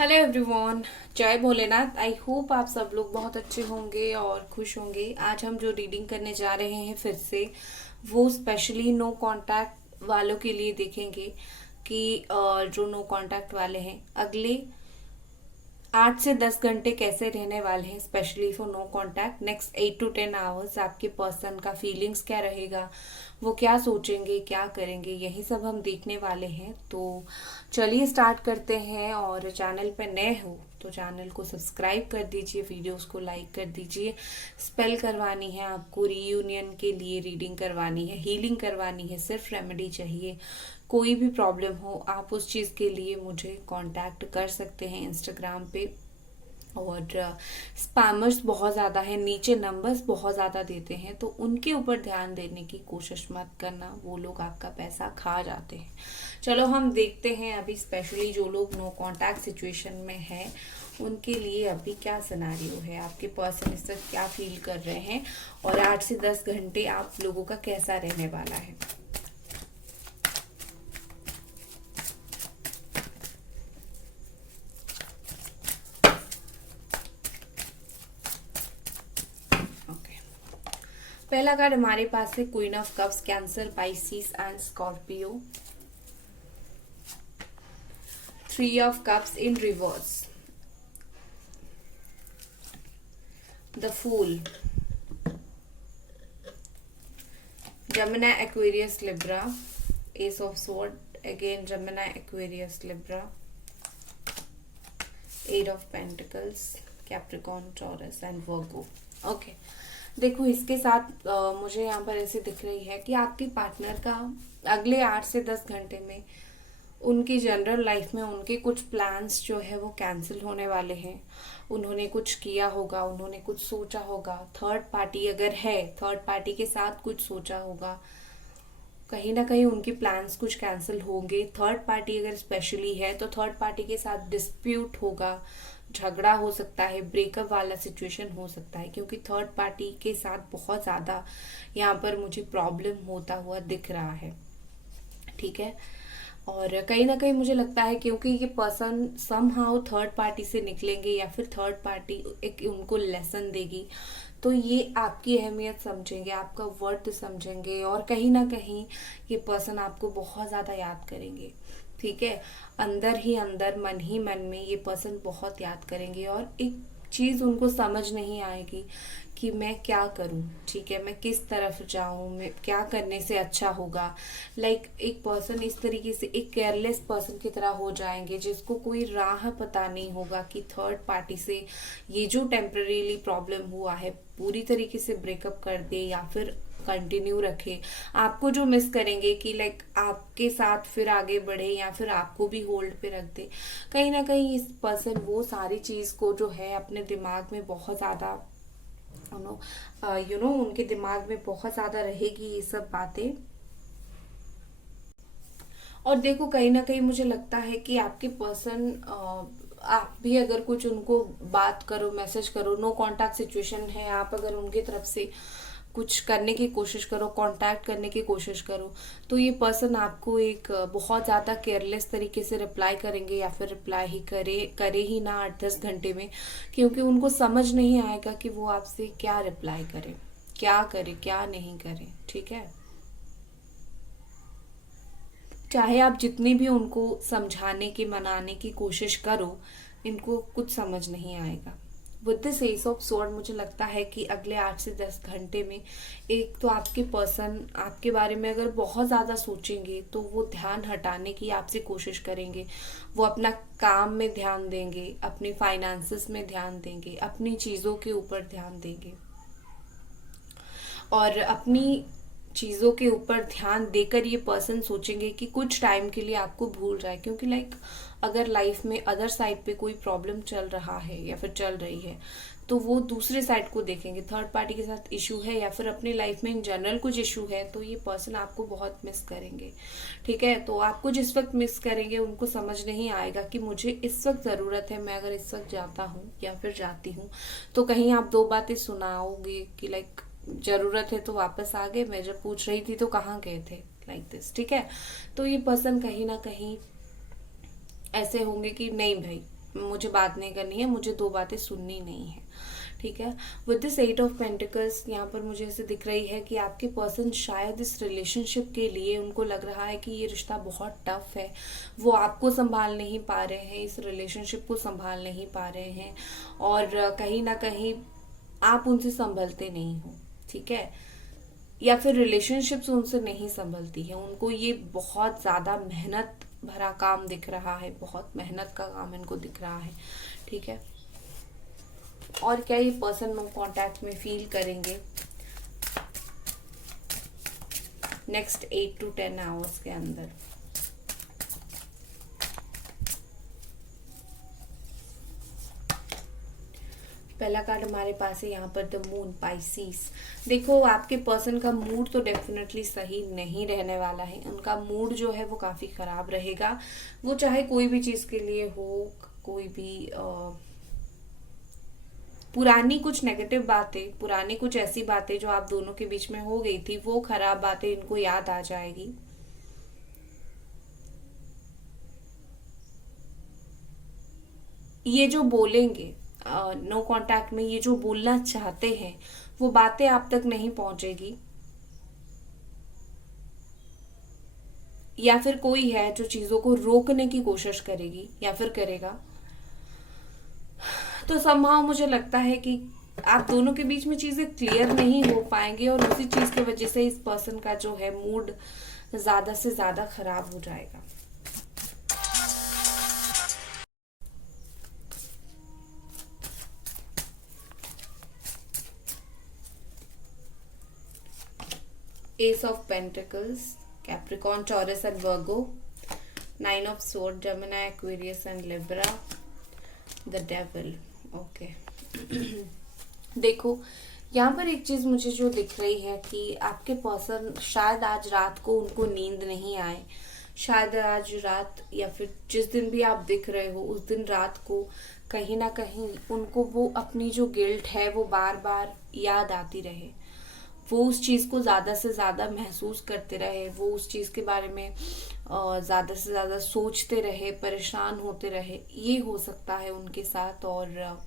Hello everyone, जय Bholenath. I hope आप सब लोग बहुत अच्छे होंगे और खुश होंगे। आज हम जो रीडिंग करने जा रहे हैं फिर से वो स्पेशली नो कांटेक्ट वालों के लिए देखेंगे कि जो नो कांटेक्ट वाले हैं अगले 8 से 10 घंटे कैसे रहने वाले हैं, specially for no contact. Next 8 to 10 hours आपके पर्सन का फीलिंग्स क्या रहेगा, वो क्या सोचेंगे, क्या करेंगे, यही सब हम देखने वाले हैं। तो चलिए स्टार्ट करते हैं। और चैनल पे नए हो तो चैनल को सब्सक्राइब कर दीजिए, वीडियोस को लाइक कर दीजिए। स्पेल करवानी है आपको, रीयूनियन के लिए रीडिंग करवानी है, हीलिंग करवानी है, सिर्फ रेमेडी चाहिए, कोई भी प्रॉब्लम हो आप उस चीज़ के लिए मुझे कांटेक्ट कर सकते हैं इंस्टाग्राम पे। और स्पैमर्स बहुत ज़्यादा है, नीचे नंबर्स बहुत ज़्यादा देते हैं, तो उनके ऊपर ध्यान देने की कोशिश मत करना, वो लोग आपका पैसा खा जाते हैं। चलो हम देखते हैं अभी स्पेशली जो लोग नो कांटेक्ट सिचुएशन में है उनके लिए अभी क्या सिनेरियो है, आपके पर्सन इस वक्त क्या फील कर रहे हैं और 8 से 10 घंटे आप लोगों का कैसा रहने वाला है। ओके, पहला कार्ड हमारे पास है queen of cups, cancer, Pisces and Scorpio. 3 of Cups in reverse, the Fool, Gemini, Aquarius, Libra, Ace of Swords, again Gemini, Aquarius, Libra, 8 of Pentacles, Capricorn, Taurus and Virgo. Okay, देखो इसके साथ मुझे यहाँ पर ऐसे दिख रही है कि आपके पार्टनर का अगले 8 से 10 घंटे में उनकी जनरल लाइफ में उनके कुछ प्लान्स जो है वो कैंसिल होने वाले हैं। उन्होंने कुछ किया होगा, उन्होंने कुछ सोचा होगा, थर्ड पार्टी अगर है थर्ड पार्टी के साथ कुछ सोचा होगा, कहीं ना कहीं उनके प्लान्स कुछ कैंसिल होंगे। थर्ड पार्टी अगर स्पेशली है तो थर्ड पार्टी के साथ डिस्प्यूट होगा, झगड़ा हो सकता है, ब्रेकअप वाला सिचुएशन हो सकता है, क्योंकि थर्ड पार्टी के साथ बहुत ज़्यादा यहाँ पर मुझे प्रॉब्लम होता हुआ दिख रहा है। ठीक है, और कहीं ना कहीं मुझे लगता है क्योंकि ये पर्सन समहाउ थर्ड पार्टी से निकलेंगे या फिर थर्ड पार्टी एक उनको लेसन देगी, तो ये आपकी अहमियत समझेंगे, आपका वर्थ समझेंगे और कहीं ना कहीं ये पर्सन आपको बहुत ज़्यादा याद करेंगे। ठीक है, अंदर ही अंदर, मन ही मन में ये पर्सन बहुत याद करेंगे और एक चीज़ उनको समझ नहीं आएगी कि मैं क्या करूं। ठीक है, मैं किस तरफ जाऊं, मैं क्या करने से अच्छा होगा। एक पर्सन इस तरीके से एक केयरलेस पर्सन की तरह हो जाएंगे जिसको कोई राह पता नहीं होगा कि थर्ड पार्टी से ये जो टेम्परेरीली प्रॉब्लम हुआ है पूरी तरीके से ब्रेकअप कर दे या फिर कंटिन्यू रखे। आपको जो मिस करेंगे कि आपके साथ फिर आगे बढ़े या फिर आपको भी होल्ड पे रख दे। कहीं ना कहीं इस पर्सन वो सारी चीज को जो है अपने दिमाग में बहुत ज्यादा उनके दिमाग में बहुत ज्यादा रहेगी ये सब बातें। और देखो कहीं ना कहीं मुझे लगता है कि आपके पर्सन, आप भी अगर कुछ उनको बात करो, मैसेज करो, नो कांटेक्ट सिचुएशन है, आप अगर उनकी तरफ से कुछ करने की कोशिश करो, कांटेक्ट करने की कोशिश करो, तो ये पर्सन आपको एक बहुत ज़्यादा केयरलेस तरीके से रिप्लाई करेंगे या फिर रिप्लाई ही करे ही ना 8-10 घंटे में, क्योंकि उनको समझ नहीं आएगा कि वो आपसे क्या रिप्लाई करे क्या नहीं करे। ठीक है, चाहे आप जितनी भी उनको समझाने की मनाने की कोशिश करो, इनको कुछ समझ नहीं आएगा। With this S of sword मुझे लगता है कि अगले 8 से 10 घंटे में एक तो आपके पर्सन आपके बारे में अगर बहुत ज़्यादा सोचेंगे तो वो ध्यान हटाने की आपसे कोशिश करेंगे। वो अपना काम में ध्यान देंगे, अपनी फाइनेंसेस में ध्यान देंगे, अपनी चीज़ों के ऊपर ध्यान देंगे और अपनी चीज़ों के ऊपर ध्यान देकर ये पर्सन सोचेंगे कि कुछ टाइम के लिए आपको भूल जाए। क्योंकि अगर लाइफ में अदर साइड पे कोई प्रॉब्लम चल रहा है या फिर चल रही है तो वो दूसरे साइड को देखेंगे, थर्ड पार्टी के साथ इशू है या फिर अपनी लाइफ में इन जनरल कुछ इशू है, तो ये पर्सन आपको बहुत मिस करेंगे। ठीक है, तो आपको जिस वक्त मिस करेंगे उनको समझ नहीं आएगा कि मुझे इस वक्त ज़रूरत है, मैं अगर इस वक्त जाता हूँ या फिर जाती हूँ तो कहीं आप दो बातें सुनाओगे कि जरूरत है तो वापस आ गए, मैं जब पूछ रही थी तो कहाँ गए थे, दिस। ठीक है, तो ये पर्सन कहीं ना कहीं ऐसे होंगे कि नहीं भाई मुझे बात नहीं करनी है, मुझे दो बातें सुननी नहीं है, ठीक है। विद दिस 8 ऑफ पेंटिकल्स यहाँ पर मुझे ऐसे दिख रही है कि आपके पर्सन शायद इस रिलेशनशिप के लिए उनको लग रहा है कि ये रिश्ता बहुत टफ है, वो आपको संभाल नहीं पा रहे हैं, इस रिलेशनशिप को संभाल नहीं पा रहे हैं, और कहीं ना कहीं आप उनसे संभलते नहीं हो, ठीक है, या फिर रिलेशनशिप्स उनसे नहीं संभलती है। उनको ये बहुत ज़्यादा मेहनत भरा काम दिख रहा है, बहुत मेहनत का काम इनको दिख रहा है, ठीक है। और क्या ये पर्सन नो कांटेक्ट में फील करेंगे नेक्स्ट 8 to 10 आवर्स के अंदर। पहला कार्ड हमारे पास है यहाँ पर द मून, पाइसीस। देखो आपके पर्सन का मूड तो डेफिनेटली सही नहीं रहने वाला है, उनका मूड जो है वो काफी खराब रहेगा। वो चाहे कोई भी चीज के लिए हो, कोई भी पुरानी कुछ नेगेटिव बातें, पुरानी कुछ ऐसी बातें जो आप दोनों के बीच में हो गई थी, वो खराब बातें इनको याद आ जाएगी। ये जो बोलेंगे नो कांटेक्ट में, ये जो बोलना चाहते हैं वो बातें आप तक नहीं पहुंचेगी, या फिर कोई है जो चीजों को रोकने की कोशिश करेगी या फिर करेगा। तो somehow मुझे लगता है कि आप दोनों के बीच में चीजें क्लियर नहीं हो पाएंगी, और उसी चीज की वजह से इस पर्सन का जो है मूड ज्यादा से ज्यादा खराब हो जाएगा। S of pentacles, Capricorn, taurus and Virgo, 9 of sword, Gemini, Aquarius and Libra, the devil. Okay देखो यहाँ पर एक चीज मुझे जो दिख रही है कि आपके पर्सन शायद आज रात को उनको नींद नहीं आए, शायद आज रात या फिर जिस दिन भी आप दिख रहे हो उस दिन रात को कहीं ना कहीं उनको वो अपनी जो गिल्ट है वो बार बार याद आती रहे, वो उस चीज को ज्यादा से ज्यादा महसूस करते रहे, वो उस चीज के बारे में ज्यादा से ज्यादा सोचते रहे, परेशान होते रहे। ये हो सकता है उनके साथ। और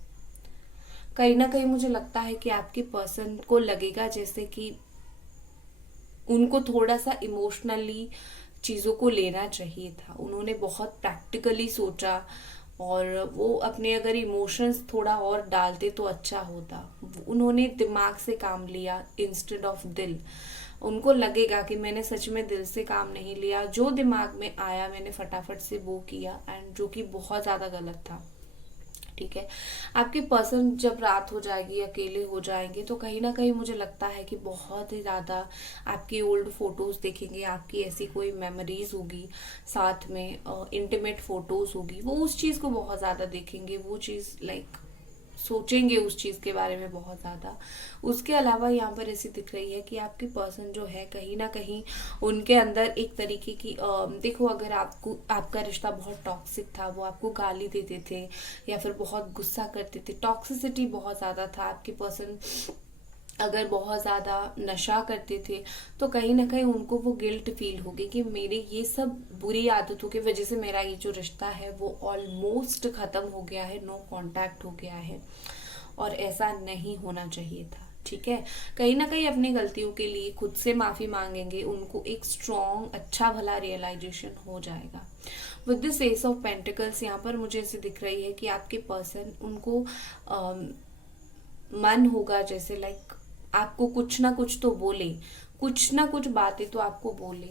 कहीं ना कहीं मुझे लगता है कि आपके पर्सन को लगेगा जैसे कि उनको थोड़ा सा इमोशनली चीजों को लेना चाहिए था, उन्होंने बहुत प्रैक्टिकली सोचा, और वो अपने अगर इमोशंस थोड़ा और डालते तो अच्छा होता। उन्होंने दिमाग से काम लिया इंस्टेड ऑफ दिल। उनको लगेगा कि मैंने सच में दिल से काम नहीं लिया, जो दिमाग में आया मैंने फटाफट से वो किया, एंड जो कि बहुत ज्यादा गलत था, ठीक है। आपके पर्सन जब रात हो जाएगी, अकेले हो जाएंगे, तो कहीं ना कहीं मुझे लगता है कि बहुत ही ज्यादा आपकी ओल्ड फोटोज देखेंगे, आपकी ऐसी कोई मेमोरीज होगी साथ में, इंटीमेट फोटोज होगी, वो उस चीज को बहुत ज्यादा देखेंगे, वो चीज लाइक सोचेंगे उस चीज के बारे में बहुत ज्यादा। उसके अलावा यहाँ पर ऐसी दिख रही है कि आपके पर्सन जो है कहीं ना कहीं उनके अंदर एक तरीके की देखो, अगर आपको आपका रिश्ता बहुत टॉक्सिक था, वो आपको गाली देते थे या फिर बहुत गुस्सा करते थे, टॉक्सिसिटी बहुत ज्यादा था, आपके पर्सन अगर बहुत ज्यादा नशा करते थे, तो कहीं ना कहीं उनको वो गिल्ट फील होगी कि मेरे ये सब बुरी आदतों की वजह से मेरा ये जो रिश्ता है वो ऑलमोस्ट खत्म हो गया है, नो कांटेक्ट हो गया है, और ऐसा नहीं होना चाहिए था, ठीक है। कहीं ना कहीं अपनी गलतियों के लिए खुद से माफी मांगेंगे, उनको एक स्ट्रॉन्ग अच्छा भला रियलाइजेशन हो जाएगा। With this S of pentacles यहाँ पर मुझे ऐसे दिख रही है कि आपके पर्सन उनको मन होगा जैसे लाइक आपको कुछ ना कुछ तो बोले, कुछ ना कुछ बातें तो आपको बोले,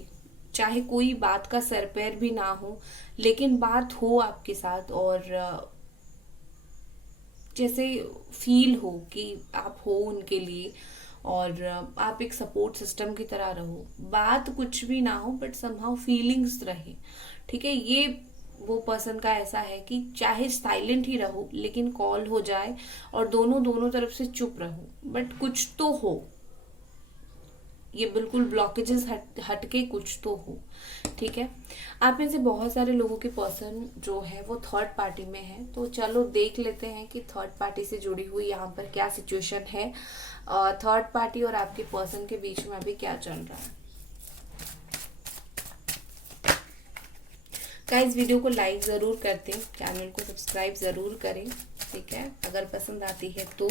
चाहे कोई बात का सर पैर भी ना हो, लेकिन बात हो आपके साथ, और जैसे फील हो कि आप हो उनके लिए, और आप एक सपोर्ट सिस्टम की तरह रहो। बात कुछ भी ना हो बट समहाउ फीलिंग्स रहे, ठीक है। ये वो पर्सन का ऐसा है कि चाहे साइलेंट ही रहो लेकिन कॉल हो जाए, और दोनों दोनों तरफ से चुप रहो, बट कुछ तो हो, ये बिल्कुल ब्लॉकेजेस हट के कुछ तो हो, ठीक है। आप में से बहुत सारे लोगों के पर्सन जो है वो थर्ड पार्टी में है, तो चलो देख लेते हैं कि थर्ड पार्टी से जुड़ी हुई यहाँ पर क्या सिचुएशन है, थर्ड पार्टी और आपके पर्सन के बीच में अभी क्या चल रहा है। गाइस वीडियो को लाइक ज़रूर करते, चैनल को सब्सक्राइब ज़रूर करें, ठीक है, अगर पसंद आती है तो।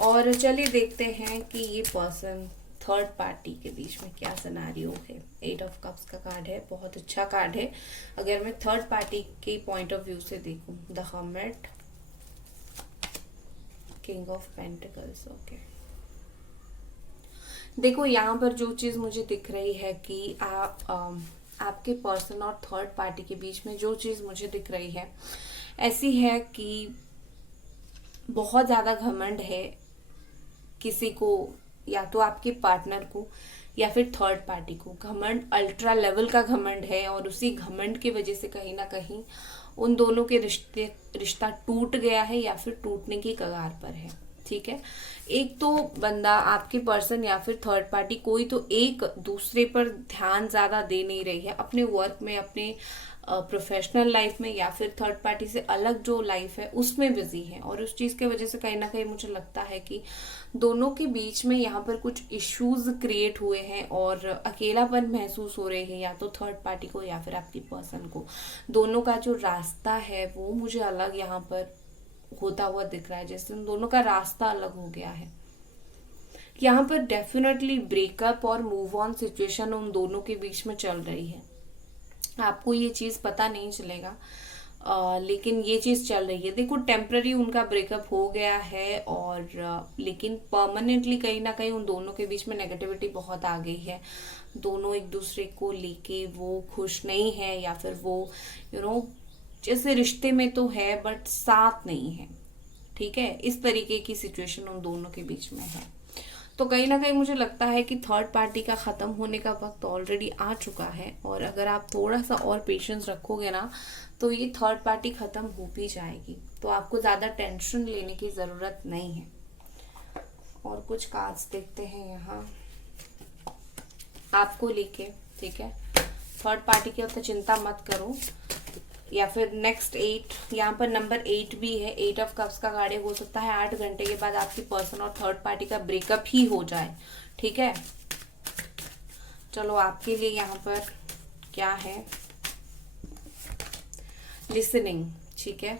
और चलिए देखते हैं कि ये पर्सन थर्ड पार्टी के बीच में क्या सिनेरियो है। 8 ऑफ कप्स का कार्ड है, बहुत अच्छा कार्ड है अगर मैं थर्ड पार्टी के पॉइंट ऑफ व्यू से देखूं। The hermit, king of pentacles. Okay, देखो यहाँ पर जो चीज मुझे दिख रही है कि आपके पर्सन और थर्ड पार्टी के बीच में जो चीज मुझे दिख रही है ऐसी है कि बहुत ज्यादा घमंड है किसी को, या तो आपके पार्टनर को या फिर थर्ड पार्टी को। घमंड अल्ट्रा लेवल का घमंड है और उसी घमंड की वजह से कहीं ना कहीं उन दोनों के रिश्ता टूट गया है या फिर टूटने की कगार पर है, ठीक है। एक तो बंदा, आपके पर्सन या फिर थर्ड पार्टी, कोई तो एक दूसरे पर ध्यान ज्यादा दे नहीं रही है, अपने वर्क में, अपने प्रोफेशनल लाइफ में, या फिर थर्ड पार्टी से अलग जो लाइफ है उसमें बिजी है। और उस चीज की वजह से कहीं ना कहीं मुझे लगता है कि दोनों के बीच में यहाँ पर कुछ इश्यूज क्रिएट हुए हैं और अकेलापन महसूस हो रहे हैं, या तो थर्ड पार्टी को या फिर आपकी पर्सन को। दोनों का जो रास्ता है वो मुझे अलग यहाँ पर होता हुआ दिख रहा है, जैसे उन दोनों का रास्ता अलग हो गया है। यहाँ पर डेफिनेटली ब्रेकअप और मूव ऑन सिचुएशन उन दोनों के बीच में चल रही है। आपको ये चीज पता नहीं चलेगा, लेकिन ये चीज चल रही है। देखो, टेम्पररी उनका ब्रेकअप हो गया है और लेकिन परमानेंटली कहीं ना कहीं उन दोनों के बीच में नेगेटिविटी बहुत आ गई है। दोनों एक दूसरे को लेके वो खुश नहीं है, या फिर वो जैसे रिश्ते में तो है बट साथ नहीं है, ठीक है। इस तरीके की सिचुएशन उन दोनों के बीच में है। तो कहीं ना कहीं मुझे लगता है कि थर्ड पार्टी का खत्म होने का वक्त ऑलरेडी आ चुका है, और अगर आप थोड़ा सा और पेशेंस रखोगे ना तो ये थर्ड पार्टी खत्म हो भी जाएगी। तो आपको ज्यादा टेंशन लेने की जरूरत नहीं है। और कुछ कार्ड्स देखते हैं यहाँ आपको लेके, ठीक है। थर्ड पार्टी की तो चिंता मत करो, या फिर नेक्स्ट 8, यहाँ पर नंबर 8 भी है। 8 ऑफ कप्स का कार्ड हो सकता है 8 घंटे के बाद आपकी पर्सन और थर्ड पार्टी का ब्रेकअप ही हो जाए, ठीक है। चलो आपके लिए यहाँ पर क्या है, लिसनिंग, ठीक है।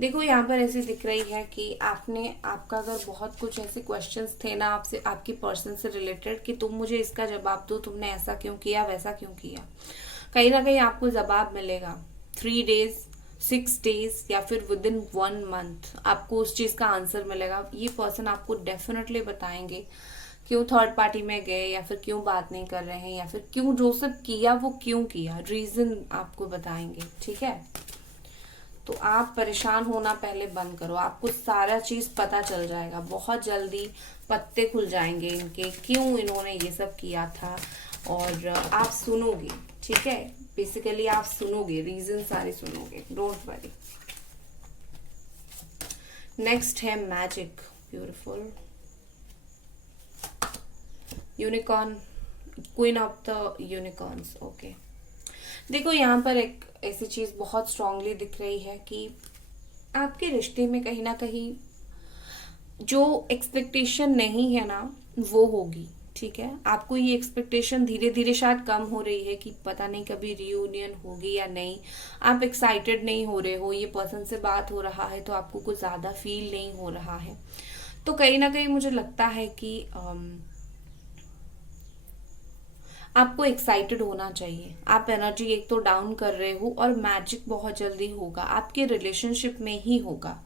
देखो यहाँ पर ऐसी दिख रही है कि आपका अगर बहुत कुछ ऐसे क्वेश्चंस थे ना आपसे, आपकी पर्सन से रिलेटेड, कि तुम मुझे इसका जवाब दो, तुमने ऐसा क्यों किया, वैसा क्यों किया, कहीं ना कहीं आपको जवाब मिलेगा। 3 डेज, 6 डेज या फिर विद इन 1 मंथ आपको उस चीज का आंसर मिलेगा। ये पर्सन आपको डेफिनेटली बताएंगे क्यों थर्ड पार्टी में गए, या फिर क्यों बात नहीं कर रहे हैं, या फिर क्यों जो सब किया वो क्यों किया, रीजन आपको बताएंगे, ठीक है। तो आप परेशान होना पहले बंद करो, आपको सारा चीज पता चल जाएगा। बहुत जल्दी पत्ते खुल जाएंगे इनके, क्यों इन्होंने ये सब किया था, और आप सुनोगे, ठीक है। बेसिकली आप सुनोगे, रीजन सारे सुनोगे, डोंट वरी। नेक्स्ट है magic, beautiful unicorn, queen of the unicorns. Okay, देखो यहाँ पर एक ऐसी चीज बहुत स्ट्रांगली दिख रही है कि आपके रिश्ते में कहीं ना कहीं जो एक्सपेक्टेशन नहीं है ना वो होगी, ठीक है। आपको ये एक्सपेक्टेशन धीरे धीरे शायद कम हो रही है कि पता नहीं कभी रियूनियन होगी या नहीं। आप एक्साइटेड नहीं हो रहे हो, ये पर्सन से बात हो रहा है तो आपको कुछ ज्यादा फील नहीं हो रहा है। तो कहीं ना कहीं मुझे लगता है कि आपको एक्साइटेड होना चाहिए। आप एनर्जी एक तो डाउन कर रहे हो, और मैजिक बहुत जल्दी होगा, आपके रिलेशनशिप में ही होगा।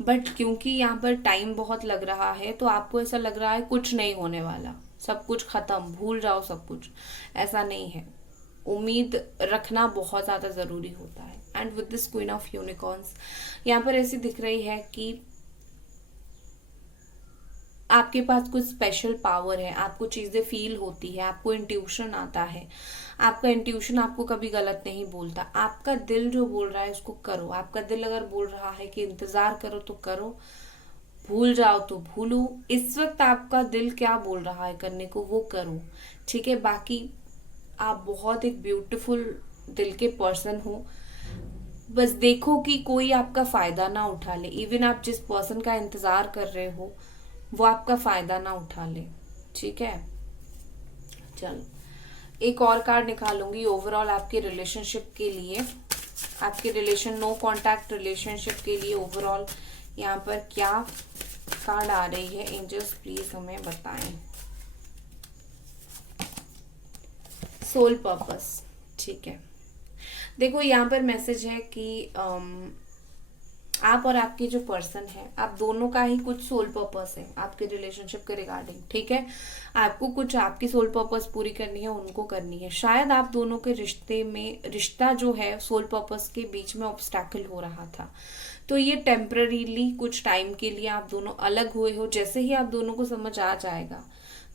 बट क्योंकि यहाँ पर टाइम बहुत लग रहा है तो आपको ऐसा लग रहा है कुछ नहीं होने वाला, सब कुछ खत्म, भूल जाओ सब कुछ। ऐसा नहीं है, उम्मीद रखना बहुत ज्यादा जरूरी होता है। And with this queen of unicorns यहाँ पर ऐसी दिख रही है कि आपके पास कुछ स्पेशल पावर है, आपको चीजें फील होती है, आपको इंट्यूशन आता है। आपका इंट्यूशन आपको कभी गलत नहीं बोलता, आपका दिल जो बोल रहा है उसको करो। आपका दिल अगर बोल रहा है कि इंतजार करो तो करो, भूल जाओ तो भूलो। इस वक्त आपका दिल क्या बोल रहा है करने को वो करो, ठीक है। बाकी आप बहुत एक ब्यूटीफुल दिल के पर्सन हो, बस देखो कि कोई आपका फायदा ना उठा ले। इवन आप जिस पर्सन का इंतजार कर रहे हो वो आपका फायदा ना उठा ले, ठीक है। चलो एक और कार्ड निकालूंगी ओवरऑल आपके रिलेशनशिप के लिए। आपके रिलेशन, नो कॉन्टैक्ट रिलेशनशिप के लिए ओवरऑल यहाँ पर क्या कार्ड आ रही है, एंजल्स प्लीज हमें बताएं। सोल पर्पस, ठीक है। देखो यहाँ पर मैसेज है कि आप और आपके जो पर्सन है, आप दोनों का ही कुछ सोल पर्पस है आपके रिलेशनशिप के रिगार्डिंग, ठीक है। आपको कुछ आपकी सोल पर्पस पूरी करनी है, उनको करनी है। शायद आप दोनों के रिश्ते में, रिश्ता जो है सोल पर्पस के बीच में ऑब्स्टैकल हो रहा था, तो ये टेम्पररीली कुछ टाइम के लिए आप दोनों अलग हुए हो। जैसे ही आप दोनों को समझ आ जाएगा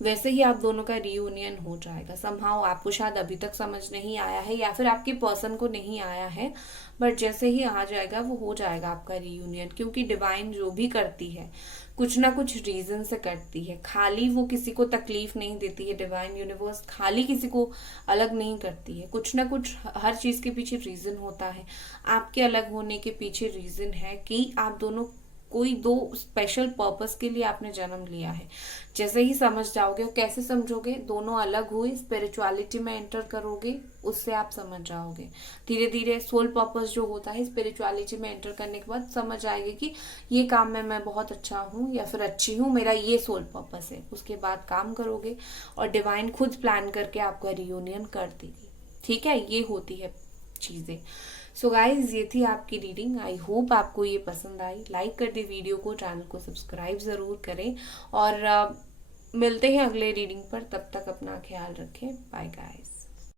वैसे ही आप दोनों का रियूनियन हो जाएगा। समहाउ आपको शायद अभी तक समझ नहीं आया है या फिर आपके पर्सन को नहीं आया है, बट जैसे ही आ जाएगा वो हो जाएगा आपका रियूनियन। क्योंकि डिवाइन जो भी करती है कुछ ना कुछ रीजन से करती है, खाली वो किसी को तकलीफ नहीं देती है। डिवाइन यूनिवर्स खाली किसी को अलग नहीं करती है, कुछ ना कुछ हर चीज के पीछे रीजन होता है। आपके अलग होने के पीछे रीजन है कि आप दोनों कोई दो स्पेशल पर्पस के लिए आपने जन्म लिया है। जैसे ही समझ जाओगे, कैसे समझोगे, दोनों अलग हुए, स्पिरिचुअलिटी में एंटर करोगे, उससे आप समझ जाओगे। धीरे धीरे सोल पर्पस जो होता है, स्पिरिचुअलिटी में एंटर करने के बाद समझ आएगी कि ये काम में मैं बहुत अच्छा हूँ या फिर अच्छी हूँ, मेरा ये सोल पर्पस है। उसके बाद काम करोगे और डिवाइन खुद प्लान करके आपका रियूनियन कर देगी, ठीक है। ये होती है चीजें। सो गाइज, ये थी आपकी रीडिंग। आई होप आपको ये पसंद आई। लाइक कर दे वीडियो को, चैनल को सब्सक्राइब जरूर करें और मिलते हैं अगले रीडिंग पर। तब तक अपना ख्याल रखें। Bye guys.